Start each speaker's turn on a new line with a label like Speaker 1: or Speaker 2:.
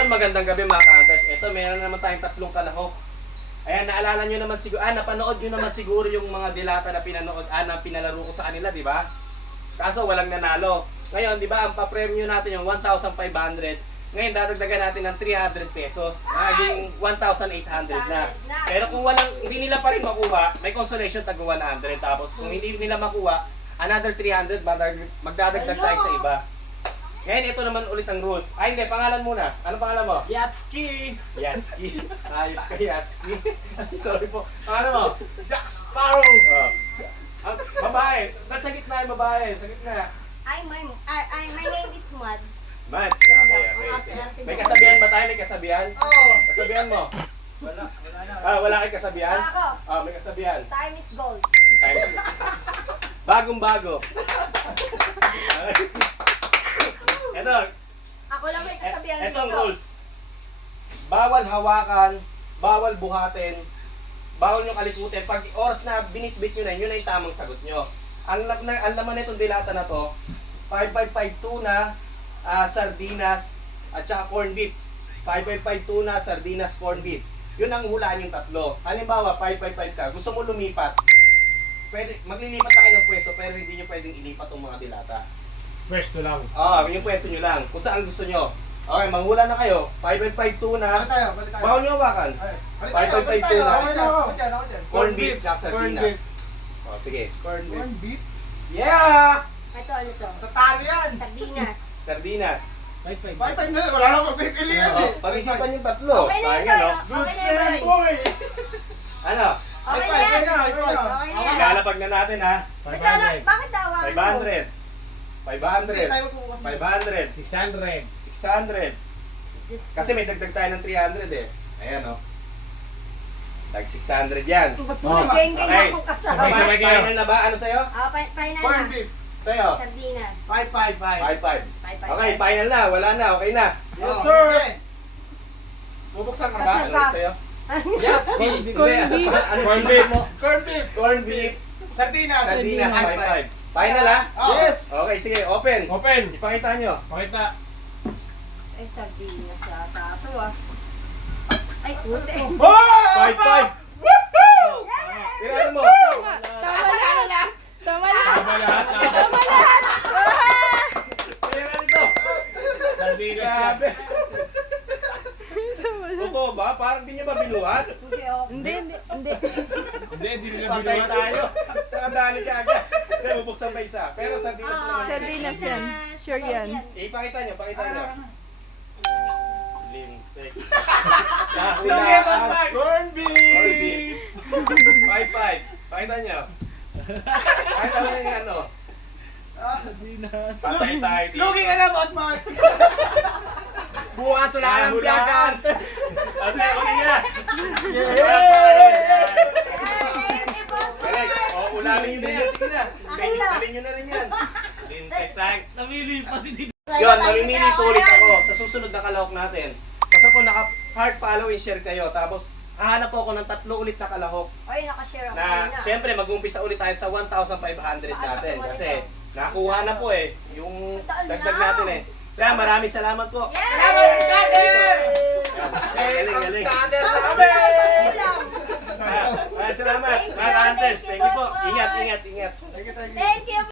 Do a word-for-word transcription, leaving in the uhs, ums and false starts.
Speaker 1: Ayun, magandang gabi mga ka-hunters. Ito, meron naman tayong tatlong kalahok. Ayan, naalala nyo naman siguro, ah, napanood nyo naman siguro yung mga dilata na pinanood, ah, na pinalaro ko sa kanila, di ba? Kaso walang nanalo. Ngayon, di ba, ang pa-premyo natin yung one thousand five hundred. Ngayon, dadagdagan natin ng three hundred pesos. Naging one thousand eight hundred na. Pero kung walang, hindi nila pa rin makuha, may consolation tag one hundred. Tapos kung hindi nila makuha, another three hundred, magdadagdag tayo sa iba. Ngayon, ito naman ulit ang rules. Ay, hindi, pangalan muna. Ano pangalan mo?
Speaker 2: Yatski!
Speaker 1: Yatski. Ayop ka, Yatski. Sorry po. Pangalan mo?
Speaker 2: Jack Sparrow!
Speaker 1: Oh. Ah, babae. Ba't sa gitna yung babae? Sa gitna.
Speaker 3: Ay, my, I, I, my name is Mads.
Speaker 1: Mads. Okay, okay. May kasabihan ba tayo? May kasabihan?
Speaker 2: Oo!
Speaker 1: Kasabihan mo?
Speaker 2: Wala, wala na.
Speaker 1: Ah, wala kay kasabihan?
Speaker 3: Ako.
Speaker 1: Ah, may kasabihan.
Speaker 3: Time is gold.
Speaker 1: Times. Bagong bago. Ito,
Speaker 3: Ako lang may kasabihan
Speaker 1: etong
Speaker 3: dito.
Speaker 1: rules. Bawal hawakan, bawal buhatin, bawal nyo kalikutin. Pag oras na binitbit nyo na, yun na yung tamang sagot nyo. Ang, ang, ang laman na itong dilata na to, five five five tuna, uh, sardinas, at saka corn beef. five five five tuna, sardinas, corn beef. Yun ang hulaan yung tatlo. Halimbawa, five five five ka, gusto mo lumipat. Pwede, maglilipat na kayo ng pwesto, pero hindi nyo pwedeng ilipat yung mga dilata.
Speaker 2: Pwesto lang.
Speaker 1: Oo, yung pwesto nyo lang. Kung saan gusto nyo. Okay, manghula na kayo. five five five tuna.
Speaker 2: Balik tayo, balik tayo.
Speaker 1: Bawal nyo hawakan.
Speaker 2: Balik
Speaker 1: five five five tuna.
Speaker 2: Ako dyan, ako dyan, ako dyan.
Speaker 1: Corn beef, tsaka
Speaker 2: Corn
Speaker 1: sardinas.
Speaker 2: beef.
Speaker 1: Oh, sige. Corn beef.
Speaker 2: Corn beef?
Speaker 1: Yeah!
Speaker 3: Ito, ano to?
Speaker 2: Tatalo yan!
Speaker 3: Sardinas.
Speaker 1: Sardinas.
Speaker 2: Five five. Five five na, wala lang magpipilian eh.
Speaker 1: Oh, pag-isipan yung tatlo.
Speaker 3: Okay na
Speaker 1: Sayang,
Speaker 3: ito.
Speaker 1: no?
Speaker 2: Good
Speaker 3: Okay na
Speaker 2: same
Speaker 3: yun.
Speaker 2: boy!
Speaker 1: Ano?
Speaker 3: Okay na
Speaker 2: Five,
Speaker 3: yan.
Speaker 2: five na, ikaw na.
Speaker 3: Okay na yan.
Speaker 1: Lalapag na natin ha.
Speaker 3: Ba't wala- Bakit daw?
Speaker 1: five hundred. five hundred.
Speaker 2: Hindi, tayo magbubukas.
Speaker 1: five hundred.
Speaker 2: six hundred.
Speaker 1: six hundred. Kasi may dagdag tayo ng three hundred eh. Ayan o. Oh. Tag six hundred yan.
Speaker 2: Oh.
Speaker 3: Geng-geng
Speaker 1: Okay.
Speaker 3: akong kasama.
Speaker 2: Sabay, sabay.
Speaker 1: Final na ba? Ano sa'yo?
Speaker 3: Ah, fi- final
Speaker 2: Corn
Speaker 3: na.
Speaker 2: beef.
Speaker 1: Sa'yo?
Speaker 3: Sardinas.
Speaker 2: Five five five.
Speaker 1: five five.
Speaker 3: Five, five,
Speaker 1: Okay,
Speaker 3: five.
Speaker 1: final na. Wala na. Okay na.
Speaker 2: Yes
Speaker 1: Oh,
Speaker 2: sir!
Speaker 1: okay. Bubuksan ka ba?
Speaker 3: Kasal
Speaker 1: Ano
Speaker 3: ka.
Speaker 1: sa'yo?
Speaker 2: Yatski!
Speaker 1: Corn beef. Ano
Speaker 2: Corn
Speaker 1: yung
Speaker 2: beef.
Speaker 1: mo?
Speaker 2: Corn beef!
Speaker 1: Corn beef.
Speaker 2: Sardinas!
Speaker 1: Sardinas.
Speaker 2: High
Speaker 1: five
Speaker 2: five.
Speaker 1: five. Final ha?
Speaker 2: Oh.
Speaker 1: Yes. Okay, sige. Open.
Speaker 2: Open!
Speaker 1: Ipakita nyo.
Speaker 2: Pakita.
Speaker 3: Ay, sardinas yata ito ah. Ay, puti.
Speaker 1: five five. Woohoo! Tiraan mo.
Speaker 4: Tama lahat. Tama lahat.
Speaker 2: Tama lahat.
Speaker 4: Tama lahat.
Speaker 1: Tiraan ito.
Speaker 2: Sardinas yan.
Speaker 1: Grabe. Totoo ba? Parang di nyo ba binuhat?
Speaker 3: Hindi, oh.
Speaker 4: Hindi, hindi, hindi.
Speaker 2: Hindi, hindi nila
Speaker 1: Patay
Speaker 2: binuhat.
Speaker 1: tayo. Nakadali ka agad. Kaya bubuksan pa isa. Pero sardinas
Speaker 3: Ah,
Speaker 1: naman.
Speaker 4: Sardinas yan. Sure yan.
Speaker 1: Eh, ipakita nyo, pakita nyo. Lintek.
Speaker 2: Lugi ba,
Speaker 1: Nahulaan.
Speaker 2: Mark? Corn beef!
Speaker 1: Corn beef. Five five. Pakita nyo. Pakita nyo yung ano.
Speaker 2: Sardinas.
Speaker 1: Patay tayo dito.
Speaker 2: Lugi ka na, Boss Mark! Bukas wala ka ng vlog,
Speaker 1: Nahulaan.
Speaker 2: hunters.
Speaker 1: Ano na, uli na.
Speaker 3: Ay, ay, boss,
Speaker 1: Galing.
Speaker 3: boss.
Speaker 1: O, ulamin nyo na yan. Sige na.
Speaker 3: Akin na.
Speaker 1: Dalhin nyo na rin yan. Lintek, sayang.
Speaker 2: Namili pa si Dito.
Speaker 1: Yun, mamimili po ulit ako sa susunod na kalahok natin. Basta po naka-heart follow and share kayo. Tapos, hahanap po ako ng tatlo ulit na kalahok
Speaker 3: Ay, nakashare ako
Speaker 1: na,
Speaker 3: kanina.
Speaker 1: syempre, mag-umpisa ulit tayo sa one thousand five hundred natin. Kasi, nakuha na po eh, yung dagdag natin eh. Kaya maraming salamat po.
Speaker 3: Yes!
Speaker 2: Salamat, Scatter!
Speaker 1: Ayan, galing, galing.
Speaker 2: Scatter
Speaker 3: Ako
Speaker 2: namin!
Speaker 3: lang.
Speaker 1: Ah, Maraming salamat.
Speaker 3: Thank you,
Speaker 1: Mga hunters,
Speaker 3: thank you,
Speaker 1: thank you po.
Speaker 3: boss.
Speaker 1: Ingat, ingat, ingat.
Speaker 2: Thank you, thank you.
Speaker 3: Thank you.